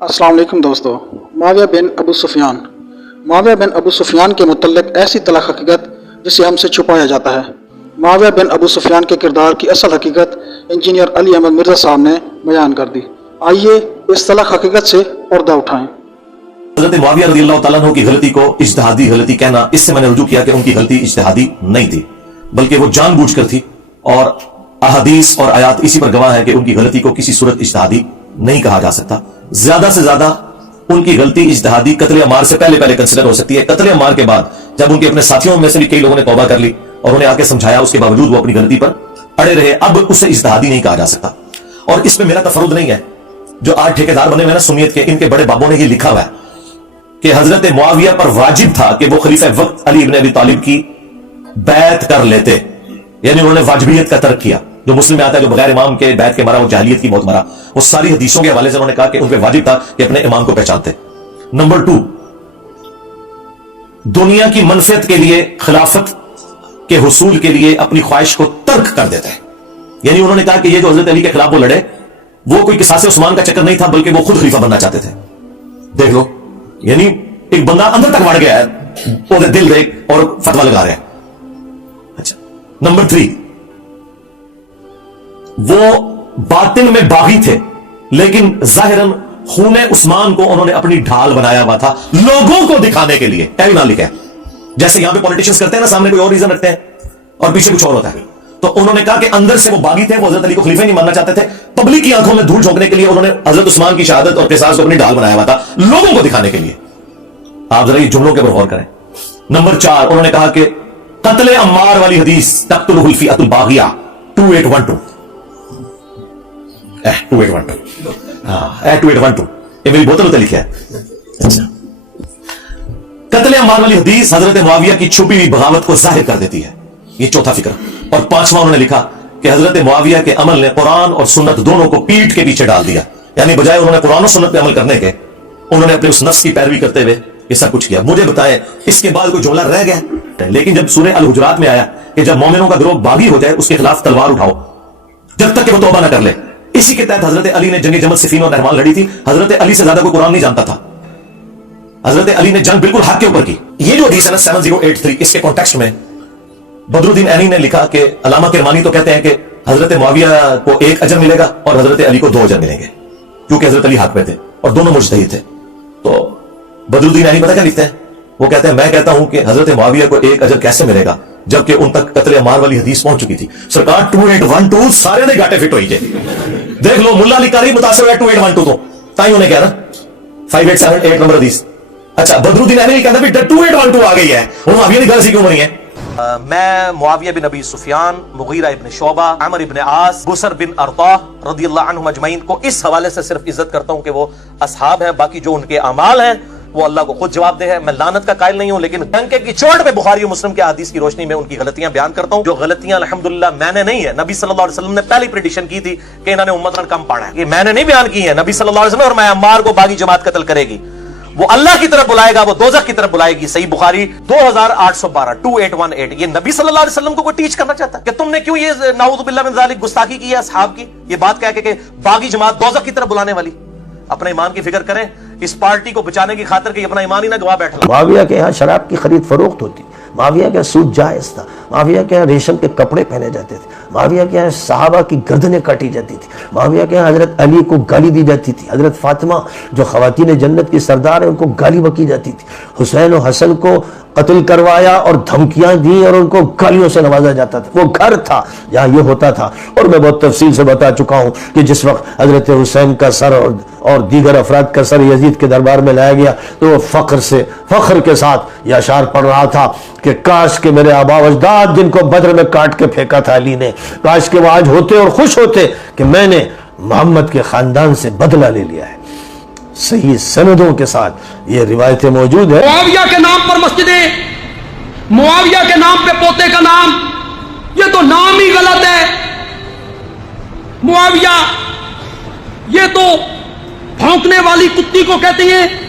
अस्सलाम वालेकुम दोस्तों। मुआविया बिन अबू सुफियान के मुतल्लिक़ ऐसी तलख़ हकीकत जिसे हमसे छुपाया जाता है। मुआविया बिन अबू सुफियान के किरदार की असल हकीकत इंजीनियर अली अहमद मिर्ज़ा साहब ने बयान कर दी। आइए इस तलख़ हकीकत से पर्दा उठाएं। हज़रत मुआविया रज़ियल्लाहु ताला अन्हु की गलती को इज्तिहादी गलती कहना, इससे मैंने रुजू किया कि उनकी गलती इज्तिहादी नहीं थी, बल्कि वो जानबूझकर थी, और अहदीस और आयात इसी पर गवाह है कि उनकी गलती को किसी सूरत इज्तिहादी नहीं कहा जा सकता। ज्यादा से ज्यादा उनकी गलती इज्तिहादी कत्ल अम्मार से पहले कंसिडर हो सकती है। कत्ल अम्मार के बाद जब उनके अपने साथियों में से भी कई लोगों ने तौबा कर ली और उन्हें आके समझाया, उसके बावजूद वो अपनी गलती पर अड़े रहे, अब उसे इज्तिहादी नहीं कहा जा सकता। और इसमें मेरा तफरुद नहीं है। जो आज ठेकेदार बने हुए ना सुन्नियत के, इनके बड़े बाबों ने ये लिखा हुआ है कि हजरत मुआविया पर वाजिब था कि वो खलीफा वक्त अली इब्न अबी तालिब की बैत कर लेते, यानी उन्होंने वाजिबियत का तर्क किया। जो मुस्लिम में आता है, जो बगैर इमाम के बैत के मरा वो जाहिलियत की मौत मरा। वो सारी हदीसों के हवाले से उन्होंने कहा कि उन पे वाजिब था कि अपने इमाम को पहचानते। नंबर 2, दुनिया की मनफियत के लिए, खिलाफत के हुसूल के लिए अपनी ख्वाहिश को तर्क कर देते हैं। यानी उन्होंने कहा कि ये जो हजरत अली के खिलाफ वो लड़े, वो कोई किसासे उस्मान का चक्कर नहीं था, बल्कि वो खुद खलीफा बनना चाहते थे। देख लो, यानी एक बंदा अंदर तक बढ़ गया है, वो दिल देख और फतवा लगा रहे हैं। अच्छा, नंबर 3, वो बातिन में बागी थे, लेकिन जाहिरन खूने उस्मान को उन्होंने अपनी ढाल बनाया हुआ था लोगों को दिखाने के लिए। टाइम ना लिखा है, जैसे यहां पे पॉलिटिशियंस करते हैं ना, सामने कोई और रीजन रखते हैं और पीछे कुछ और होता है। तो उन्होंने कहा कि अंदर से वो बागी थे, वो हजरत अली को खलीफा नहीं मानना चाहते थे। पब्लिक की आंखों में धूल झोंकने के लिए उन्होंने हजरत उस्मान की शहादत और किसास को अपनी ढाल बनाया हुआ था लोगों को दिखाने के लिए। आप जरा ये जुमलों के ऊपर गौर करें। नंबर 4, उन्होंने कहा कि कत्ले अम्मार वाली हदीस तक़्तुलुहुल फ़िअतुल बाग़िया 2812 2812 ये मेरी बोतल लिखा है। अच्छा, कत्ले अम्मार वाली हदीस हजरत मुआविया की छुपी हुई बगावत को जाहिर कर देती है। ये चौथा फिक्र। और 5वां उन्होंने लिखा कि हजरत मुआविया के अमल ने कुरान और सुन्नत दोनों को पीठ के पीछे डाल दिया। यानी बजाय उन्होंने कुरान और सुन्नत पे अमल करने के, उन्होंने अपने उस नफ्स की पैरवी करते हुए ये सब कुछ किया। मुझे बताएं, इसके बाद कोई जुमला रह गया? लेकिन जब सूरह अल हुजुरात में आया कि जब मोमिनों का गिरोह बागी हो जाए उसके खिलाफ तलवार उठाओ जब तक कि वो तौबा ना कर ले, इसी के तहत हजरत अली ने जंग जमल सिफीन और नहरवान लड़ी थी। हजरत अली से ज्यादा कोई कुरान नहीं जानता था। हजरत अली ने जंग बिल्कुल हक के ऊपर की। ये जो हदीस है ना 7083, इसके कॉन्टेक्स्ट में बदरुद्दीन ऐनी ने लिखा कि अल्लामा किरमानी तो कहते हैं कि हजरत मुआविया को 1 अजर मिलेगा और हजरत अली को 2 अजर मिलेंगे, क्योंकि हजरत अली हक पे थे और दोनों मुजतहिद थे। तो बदरुद्दीन ऐनी पता क्या लिखते हैं? वो कहते हैं, मैं कहता हूं कि हजरत मुआविया को 1 अजर कैसे मिलेगा जबकि उन तक कत्ले अम्मार वाली हदीस पहुंच चुकी थी। सरकार 2812 सारे ने घाटे फिट हुई जे। देख लो, मुल्ला अली कारी मुतासिर है 2812 तो ताई उन्हें कह रहा 5878 नंबर हदीस। अच्छा, बदरुद्दीन ऐनी कहता भी 2812 आ गई है, वो मुआविया की गलती क्यों नहीं है? मैं मुआविया बिन अबी सुफियान, मुगीरा इब्न शोबा, अमर इब्न आस, बुसर बिन अरता रदियल्लाहु अन्हुम अजमईन को इस हवाले से सिर्फ इज्जत करता हूं कि वो असहाब हैं। बाकी जो उनके अमाल हैं वो अल्लाह को खुद जवाब दे है। मैं लानत का कायल नहीं हूं, लेकिन डंके की चोट पे बुखारी और मुस्लिम के हदीस की रोशनी में उनकी गलतियां बयान करता हूं। जो गलतियां अल्हम्दुलिल्लाह मैंने नहीं है, नबी सल्लल्लाहु अलैहि वसल्लम ने पहली प्रेडिक्शन की थी कि इन्होंने उम्मत कम पढ़ा है। ये मैंने नहीं बयान की है, नबी सल्लल्लाहु अलैहि वसल्लम। और मैं अम्मार को बागी जमात कत्ल करेगी, वो अल्लाह की तरफ बुलाएगा, वो दोज़ख की तरफ बुलाएगी। सही बुखारी 2812 ये नबी सल्लल्लाहु अलैहि वसल्लम को कोई टीच करना चाहता है कि तुमने क्यों ये नाऊज़ु बिल्लाह मिन ज़ालिक गुस्ताखी की है असहाब की? ये बात कह के बागी जमात दोज़ख की तरफ बुलाने वाली। अपने ईमान की फिक्र करें, इस पार्टी को बचाने की खातिर कि अपना ईमान ही ना गवा बैठा। मुआविया के यहाँ शराब की खरीद फरोख्त होती, मुआविया के यहाँ सूद जायज था, मुआविया के यहाँ रेशम के कपड़े पहने जाते थे, मुआविया के यहाँ सहाबा की गर्दनें काटी जाती थी, मुआविया के यहाँ हजरत अली को गाली दी जाती थी, हजरत फातिमा जो खवातीन जन्नत की सरदार है उनको गाली बकी जाती थी, हुसैन और हसन को कत्ल करवाया और धमकियां दी और उनको गालियों से नवाजा जाता था। वो घर था जहाँ ये होता था। और मैं बहुत तफसील से बता चुका हूँ कि जिस वक्त हजरत हुसैन का सर और दीगर अफराद का सर यजीद के दरबार में लाया गया तो वो फख्र के साथ ये अशार पढ़ रहा था कि काश के मेरे आबा अजदाद जिनको बद्र में काट के फेंका था अली ने, काश के वो आज होते और खुश होते कि मैंने मोहम्मद के खानदान से बदला ले लिया है। सही सनदों के साथ ये रिवायतें मौजूद है। मुआविया के नाम पर मस्जिदें, मुआविया के नाम पे पोते का नाम, ये तो नाम ही गलत है। मुआविया ये तो भौंकने वाली कुत्ती को कहती हैं।